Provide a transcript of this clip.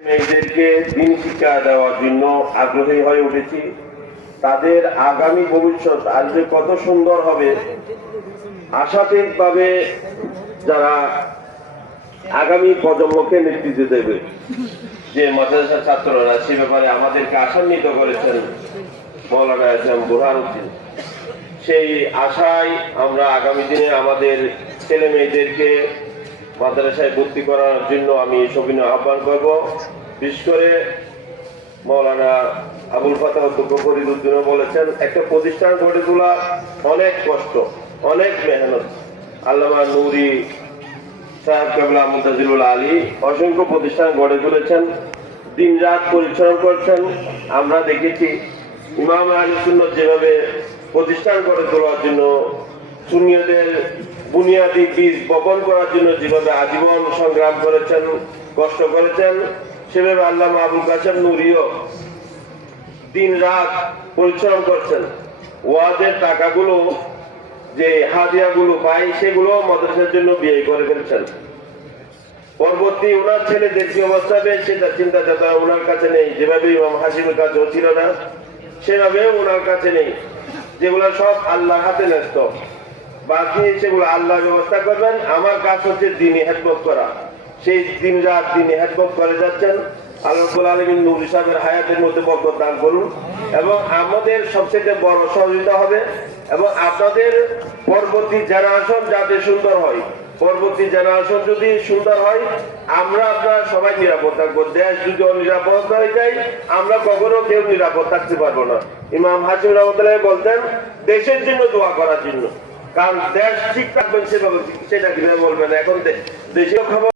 মেয়েদেরকে দিন শিক্ষা দেওয়ার জন্য আগ্রহী হয়ে উঠেছি। তাদের আগামী ভবিষ্যৎ আসবে কত সুন্দর হবে, আশাতীতভাবে যারা আগামী প্রজন্মকে নেতৃত্ব দেবে, যে মাদ্রাসার ছাত্ররা সে ব্যাপারে আমাদেরকে আশান্বিত করেছেন মৌলানা এসএম বুরহানুদ্দিন। সেই আশায় আমরা আগামী দিনে আমাদের ছেলে মেয়েদেরকে মাদ্রাসায় ভর্তি করার জন্য আমি সবিনয় আহ্বান করব। বিশেষ করে মৌলানা আবুল ফাতাহ ফরিদউদ্দিনও বলেছেন, একটা প্রতিষ্ঠান গড়ে তোলা অনেক কষ্ট, অনেক মেহনত। আল্লামা নুরি সাহেব কেবলা মুনতাজিরুল আলী অসংখ্য প্রতিষ্ঠান গড়ে তুলেছেন, দিন রাত পরিশ্রম করছেন। আমরা দেখেছি ইমাম আহলে সুন্নাত যেভাবে প্রতিষ্ঠান গড়ে তোলার জন্য, সুন্নিয়দের বুনিয়াদী বীজ বপন করার জন্য যেভাবে আজীবন সংগ্রাম করেছেন, কষ্ট করেছেন, সেভাবে আল্লামা আবুল কাসেম নুরিও দিন রাত পরিশ্রম করছেন। ওয়াজের টাকাগুলো যে হাদিয়াগুলো পাই সেগুলো মাদ্রাসার জন্য ব্যয় করে ফেলছেন। পরবর্তী ওনার ছেলেদের কি অবস্থা হবে সেটা চিন্তা যাতে ওনার কাছে নেই। যেভাবে ইমাম হাশিমের কাছেও ছিল না, সেভাবে ওনার কাছে নেই। যেগুলো সব আল্লাহ হাতে ন্যস্ত, বাকি সেগুলো আল্লাহ ব্যবস্থা করবেন। আমার কাজ হচ্ছে দিনই হেদমত করা। সেই দিন রাত দিনই হেদমত করে যাচ্ছেন। আল্লাহ রাব্বুল আলামিন নুরি সাহেবের হায়াতের মধ্যে বরকত দান করুন এবং আমাদের সবচেয়ে বড় সহযোগিতা হবে এবং আপনাদের পরবর্তী জেনারেশন যাতে সুন্দর হয়, পরবর্তী জেনারেশন যদি সুন্দর হয়, আমরা আপনারা সবাই নিরাপদ থাকবো। দেশ যদি অনিরাপদ হয়ে যায়, আমরা কখনো কেউ নিরাপদ থাকতে পারবো না। ইমাম হাশিম রহমতুল্লাহ বলতেন, দেশের জন্য দোয়া করার জন্য। কারণ দেশ ঠিক থাকবেন সেভাবে, সেটা কিভাবে বলবেন? এখন দেশীয় খবর